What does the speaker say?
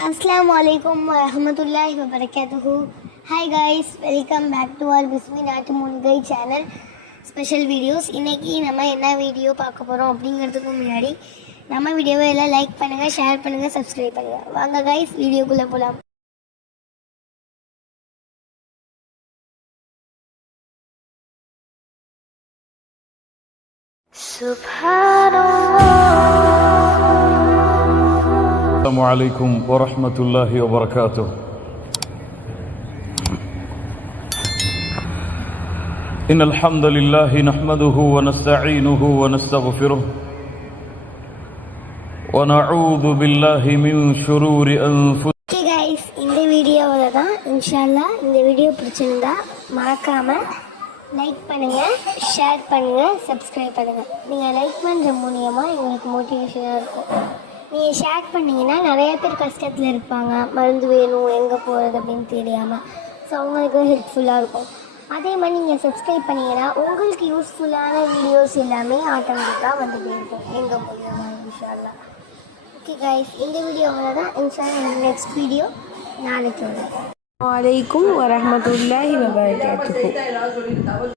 Assalamualaikum warahmatullahi wabarakatuh. Hi guys, welcome back to our Bismi Natu Mungai channel special videos. இன்றைக்கி நம்ம என்ன video பார்க்க போகிறோம் அப்படிங்கிறதுக்கு முன்னாடி நம்ம வீடியோவை எல்லாம் லைக் பண்ணுங்கள், ஷேர் பண்ணுங்கள், சப்ஸ்கிரைப் பண்ணுங்கள். வாங்க கைஸ் வீடியோக்குள்ளே போகலாம். السلام عليكم ورحمة الله وبركاته. إن الحمد لله نحمده ونستعينه ونستغفره ونعوذ بالله من شرور أنفسنا. Okay guys, இந்த வீடியோவில் தான் இன்ஷால்லா. இந்த வீடியோ பிடிச்சிருந்தா மறக்காமல் லைக் பண்ணுங்கள், ஷேர் பண்ணுங்கள், சப்ஸ்கிரைப் பண்ணுங்கள். நீங்கள் லைக் பண்ணுற மூலியமாக எங்களுக்கு மோட்டிவேஷனாக இருக்கும். நீங்கள் ஷேர் பண்ணிங்கன்னா நிறைய பேர் கஷ்டத்தில் இருப்பாங்க, மருந்து வேணும், எங்கே போகிறது அப்படின்னு தெரியாமல். ஸோ அவங்களுக்கு ஹெல்ப்ஃபுல்லாக இருக்கும். அதே மாதிரி நீங்கள் சப்ஸ்கிரைப் பண்ணிங்கன்னா உங்களுக்கு யூஸ்ஃபுல்லான வீடியோஸ் எல்லாமே ஆட்டோமேட்டிக்காக வந்துகிட்டே இருக்கும் எங்கள் மூலியமாக இன்ஷால்லா. ஓகே கைஸ், இந்த வீடியோவில் தான் இன்ஷால்லா நெக்ஸ்ட் வீடியோ நாளைக்கு வரும். வலைக்கும் வரஹ்மத்துல்லாஹி வபரகாத்துஹு.